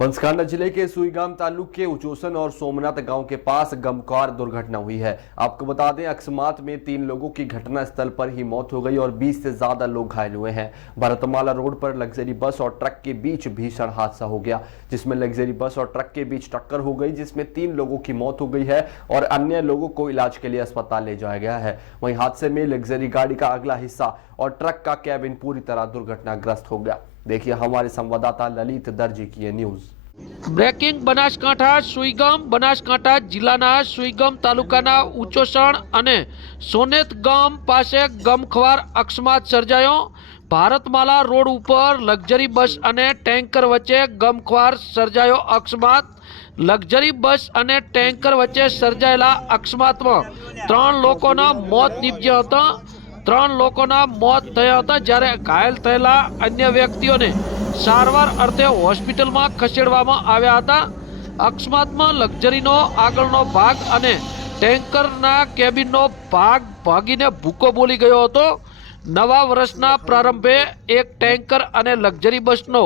बनासकांठा जिले के सुईगाम तालुक के उचोसन और सोमनाथ गांव के पास गमख्वार दुर्घटना हुई है। आपको बता दें, अकस्मात में 3 लोगों की घटना स्थल पर ही मौत हो गई और 20 से ज्यादा लोग घायल हुए हैं। भरतमाला रोड पर लग्जरी बस और ट्रक के बीच भीषण हादसा हो गया, जिसमें लग्जरी बस और ट्रक के बीच टक्कर हो गई, जिसमें 3 लोगों की मौत हो गई है और अन्य लोगों को इलाज के लिए अस्पताल ले जाया गया है। वहीं हादसे में लग्जरी गाड़ी का अगला हिस्सा और ट्रक का कैबिन पूरी तरह दुर्घटनाग्रस्त हो गया। देखिए हमारे संवाददाता ललित दर्जी की ये न्यूज। ब्रेकिंग बनासकांठा सुईगाम बनासकांठा जिल्लाना सुईगाम तालुकाना उचोसण અને સોનેત ગામ પાસે ગમખ્વાર અકસ્માત સર્જાયો। ભારતમાલા રોડ ઉપર લક્ઝરી બસ અને ટેન્કર વચ્ચે ગમખ્વાર સર્જાયો અકસ્માત। લક્ઝરી બસ અને ટેન્કર વચ્ચે સર્જાયેલા અકસ્માતમાં 3 લોકોના મોત નીપજ્યા હતા। 3 લોકોના મોત થયા હતા, જ્યારે ઘાયલ થયેલા અન્ય વ્યક્તિઓને સારવાર અર્થે હોસ્પિટલમાં ખસેડવામાં આવ્યા હતા। અકસ્માતમાં લક્ઝરીનો આગળનો ભાગ અને ટેન્કરના કેબિનનો ભાગ ભાગીને ભૂકો બોલી ગયો હતો। નવા વર્ષના પ્રારંભે એક ટેન્કર અને લક્ઝરી બસનો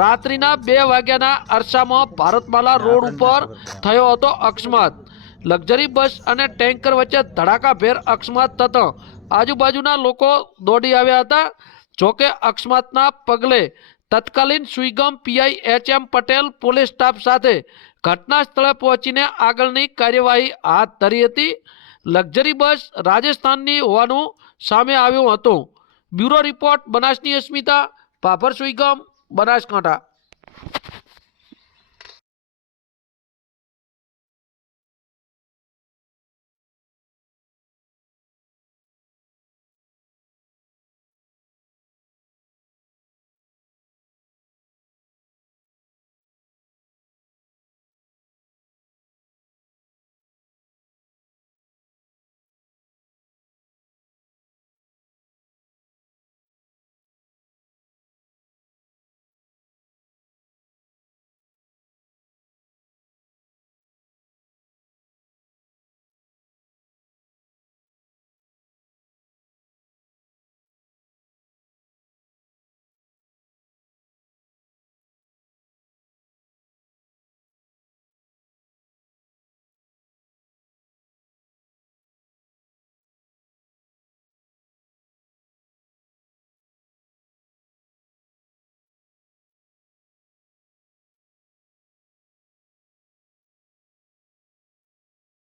રાત્રિના 2 વાગ્યાના અરસામાં ભારતમાલા રોડ ઉપર થયો હતો અકસ્માત। લક્ઝરી બસ અને ટેન્કર વચ્ચે ધડાકાભેર અકસ્માત થતા આજુબાજુના લોકો દોડી આવ્યા હતા। જોકે અકસ્માતના પગલે તત્કાલીન Suigam PI H M. Patel police staff સાથે ઘટના સ્થળે પહોંચીને આગળની કાર્યવાહી હાથ ધરી હતી। લક્ઝરી બસ રાજસ્થાનની હોવાનું સામે આવ્યું હતું। બ્યુરો રિપોર્ટ બનાસની અસ્મિતા, ભાભર સુઈગામ, બનાસકાંઠા।